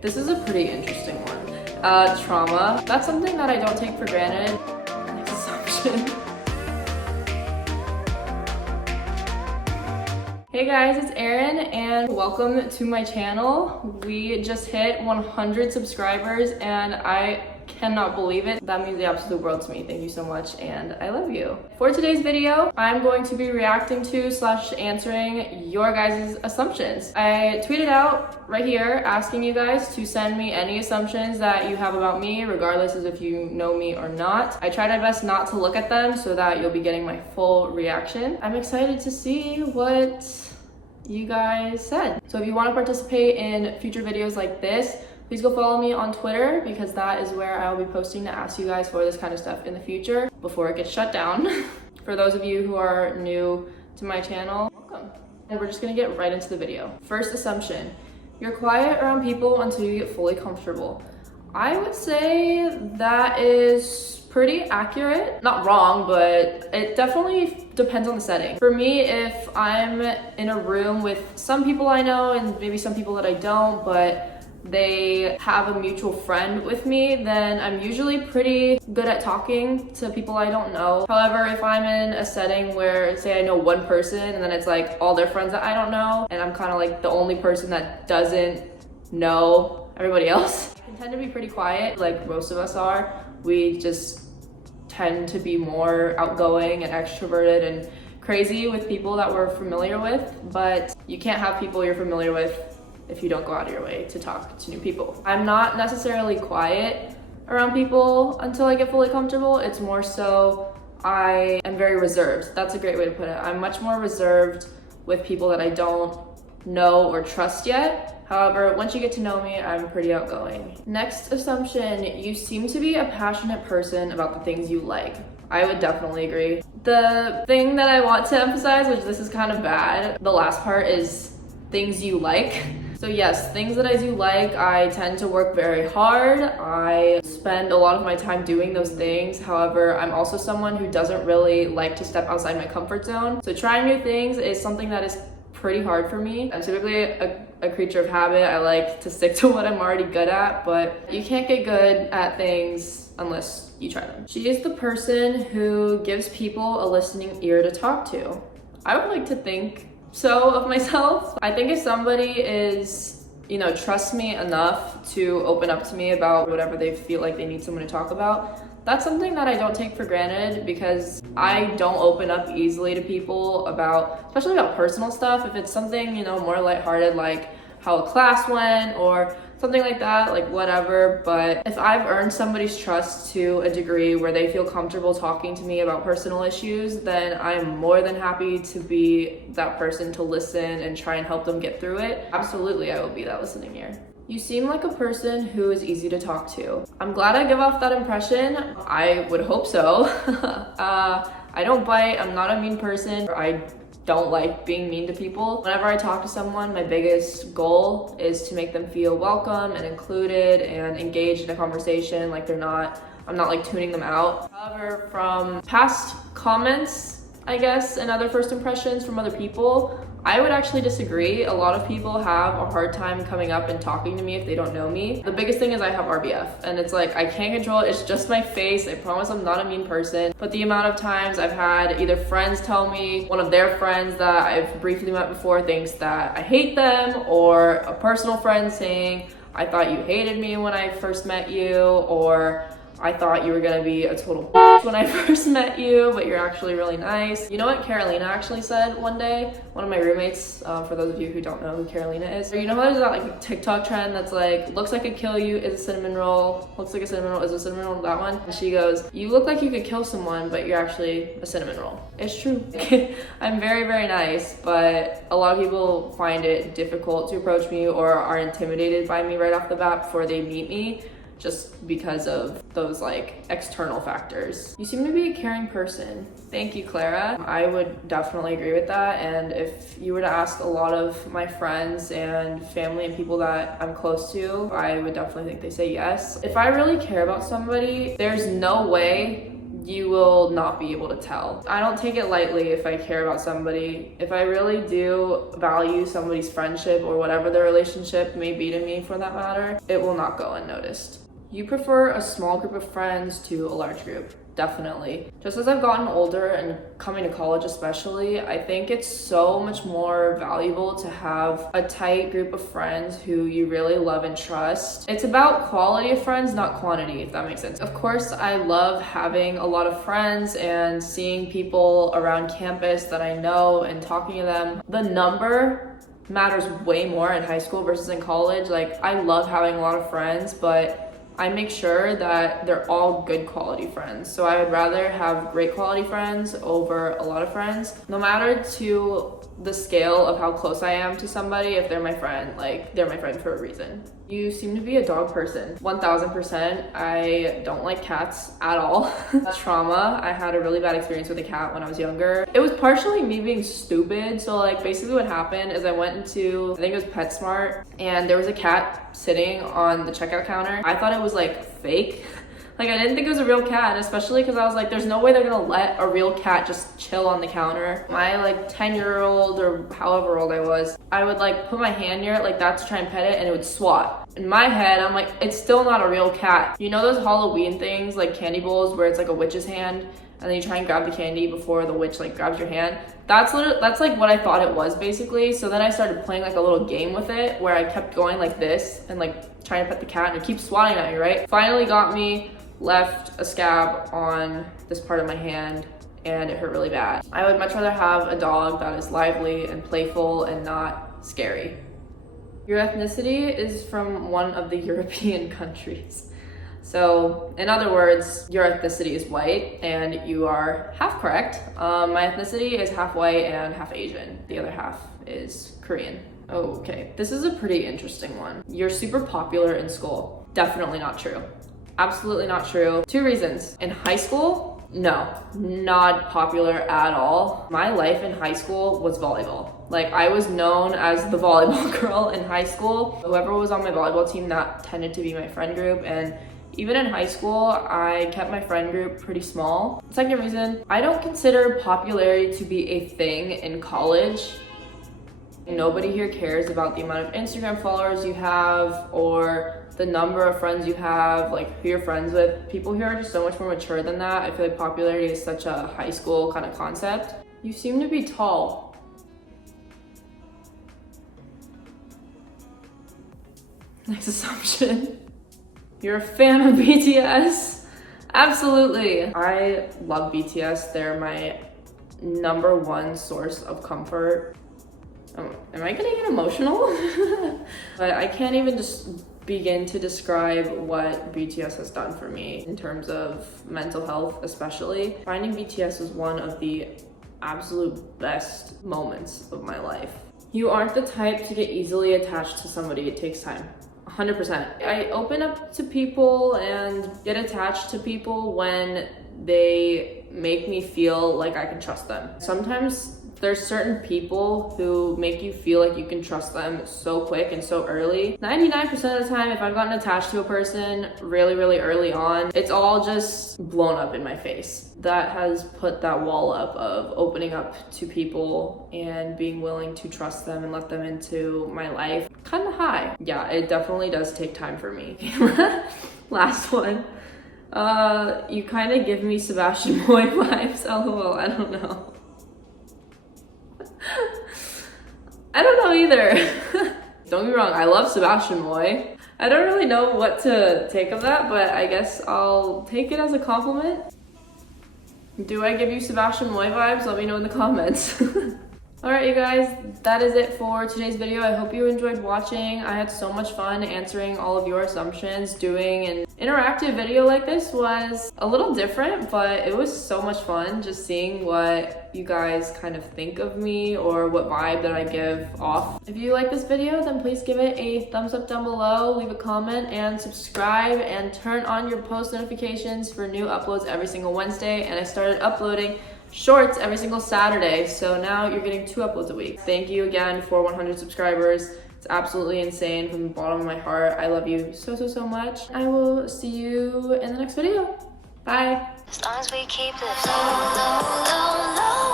This is a pretty interesting one. Trauma. That's something that I don't take for granted. Next assumption. Hey guys, it's Erin and welcome to my channel. We just hit 100 subscribers and I cannot believe it. That means the absolute world to me. Thank you so much and I love you. For today's video, I'm going to be reacting to / answering your guys' assumptions. I tweeted out right here asking you guys to send me any assumptions that you have about me, regardless of if you know me or not. I tried my best not to look at them so that you'll be getting my full reaction. I'm excited to see what you guys said. So if you want to participate in future videos like this, please go follow me on Twitter because that is where I will be posting to ask you guys for this kind of stuff in the future before it gets shut down. For those of you who are new to my channel, welcome. And we're just gonna get right into the video. First assumption, you're quiet around people until you get fully comfortable. I would say that is pretty accurate. Not wrong, but it definitely depends on the setting. For me, if I'm in a room with some people I know and maybe some people that I don't, but they have a mutual friend with me, then I'm usually pretty good at talking to people I don't know. However, if I'm in a setting where, say I know one person and then it's like all their friends that I don't know, and I'm kind of like the only person that doesn't know everybody else, I can tend to be pretty quiet, like most of us are. We just tend to be more outgoing and extroverted and crazy with people that we're familiar with, but you can't have people you're familiar with if you don't go out of your way to talk to new people. I'm not necessarily quiet around people until I get fully comfortable. It's more so I am very reserved. That's a great way to put it. I'm much more reserved with people that I don't know or trust yet. However, once you get to know me, I'm pretty outgoing. Next assumption, you seem to be a passionate person about the things you like. I would definitely agree. The thing that I want to emphasize, which this is kind of bad, the last part is things you like. So yes, things that I do like, I tend to work very hard. I spend a lot of my time doing those things. However, I'm also someone who doesn't really like to step outside my comfort zone. So trying new things is something that is pretty hard for me. I'm typically a creature of habit. I like to stick to what I'm already good at, but you can't get good at things unless you try them. She is the person who gives people a listening ear to talk to. I would like to think so of myself. I think if somebody is, trusts me enough to open up to me about whatever they feel like they need someone to talk about, that's something that I don't take for granted because I don't open up easily to people especially about personal stuff. If it's something, more lighthearted, like how a class went or something like that, like whatever. But if I've earned somebody's trust to a degree where they feel comfortable talking to me about personal issues, then I'm more than happy to be that person to listen and try and help them get through it. Absolutely, I will be that listening ear. You seem like a person who is easy to talk to. I'm glad I give off that impression. I would hope so. I don't bite, I'm not a mean person. I don't like being mean to people. Whenever I talk to someone, my biggest goal is to make them feel welcome and included and engaged in a conversation. Like I'm not like tuning them out. However, from past comments, I guess, and other first impressions from other people, I would actually disagree. A lot of people have a hard time coming up and talking to me if they don't know me. The biggest thing is I have RBF, and it's like I can't control it. It's just my face. I promise I'm not a mean person. But the amount of times I've had either friends tell me, one of their friends that I've briefly met before thinks that I hate them, or a personal friend saying, I thought you hated me when I first met you, or I thought you were gonna be a total bitch when I first met you, but you're actually really nice. You know what Carolina actually said one day? One of my roommates, for those of you who don't know who Carolina is. You know how there's that like TikTok trend that's like, looks like a kill you is a cinnamon roll, looks like a cinnamon roll is a cinnamon roll, that one? And she goes, you look like you could kill someone, but you're actually a cinnamon roll. It's true. I'm very, very nice, but a lot of people find it difficult to approach me or are intimidated by me right off the bat before they meet me, just because of those like external factors. You seem to be a caring person. Thank you, Clara. I would definitely agree with that. And if you were to ask a lot of my friends and family and people that I'm close to, I would definitely think they say yes. If I really care about somebody, there's no way you will not be able to tell. I don't take it lightly if I care about somebody. If I really do value somebody's friendship or whatever their relationship may be to me for that matter, it will not go unnoticed. You prefer a small group of friends to a large group. Definitely. Just as I've gotten older and coming to college especially, I think it's so much more valuable to have a tight group of friends who you really love and trust. It's about quality of friends, not quantity, if that makes sense. Of course, I love having a lot of friends and seeing people around campus that I know and talking to them. The number matters way more in high school versus in college. Like, I love having a lot of friends, but I make sure that they're all good quality friends. So I would rather have great quality friends over a lot of friends. No matter to the scale of how close I am to somebody, if they're my friend, like they're my friend for a reason. You seem to be a dog person. 1000%. I don't like cats at all. That's trauma. I had a really bad experience with a cat when I was younger. It was partially me being stupid. So like basically what happened is I went into, I think it was PetSmart, and there was a cat sitting on the checkout counter. I thought it was like fake. Like, I didn't think it was a real cat, especially because I was like, there's no way they're gonna let a real cat just chill on the counter. My like 10-year-old or however old I was, I would like put my hand near it like that to try and pet it, and it would swat. In my head, I'm like, it's still not a real cat. You know those Halloween things, like candy bowls, where it's like a witch's hand, and then you try and grab the candy before the witch like grabs your hand? That's like what I thought it was basically. So then I started playing like a little game with it where I kept going like this and like trying to pet the cat, and it keeps swatting at me, right? Finally got me, left a scab on this part of my hand, and it hurt really bad. I would much rather have a dog that is lively and playful and not scary. Your ethnicity is from one of the European countries. So in other words, your ethnicity is white, and you are half correct. My ethnicity is half white and half Asian. The other half is Korean. Okay, this is a pretty interesting one. You're super popular in school. Definitely not true. Absolutely not true. 2 reasons. In high school, no, not popular at all. My life in high school was volleyball. Like, I was known as the volleyball girl in high school. Whoever was on my volleyball team, that tended to be my friend group. And even in high school, I kept my friend group pretty small. Second reason, I don't consider popularity to be a thing in college. Nobody here cares about the amount of Instagram followers you have or the number of friends you have, like who you're friends with. People here are just so much more mature than that. I feel like popularity is such a high school kind of concept. You seem to be tall. Next assumption. You're a fan of BTS? Absolutely. I love BTS. They're my #1 source of comfort. Am I getting emotional? But I can't even just begin to describe what BTS has done for me in terms of mental health, especially. Finding BTS was one of the absolute best moments of my life. You aren't the type to get easily attached to somebody. It takes time. 100%. I open up to people and get attached to people when they make me feel like I can trust them. Sometimes there's certain people who make you feel like you can trust them so quick and so early. 99% of the time, if I've gotten attached to a person really, really early on, it's all just blown up in my face. That has put that wall up of opening up to people and being willing to trust them and let them into my life kind of high. Yeah, it definitely does take time for me. Last one. You kind of give me Sebastian Moy vibes. LOL, I don't know. I don't know either. Don't get me wrong, I love Sebastian Moy. I don't really know what to take of that, but I guess I'll take it as a compliment. Do I give you Sebastian Moy vibes? Let me know in the comments. Alright you guys, that is it for today's video. I hope you enjoyed watching. I had so much fun answering all of your assumptions. Doing an interactive video like this was a little different, but it was so much fun just seeing what you guys kind of think of me or what vibe that I give off. If you like this video, then please give it a thumbs up down below, leave a comment, and subscribe, and turn on your post notifications for new uploads every single Wednesday. And I started uploading shorts every single Saturday, so now you're getting 2 uploads a week. Thank you again for 100 subscribers. It's absolutely insane from the bottom of my heart. I love you so, so, so much. I will see you in the next video. Bye. As long as we keep it low, low, low, low.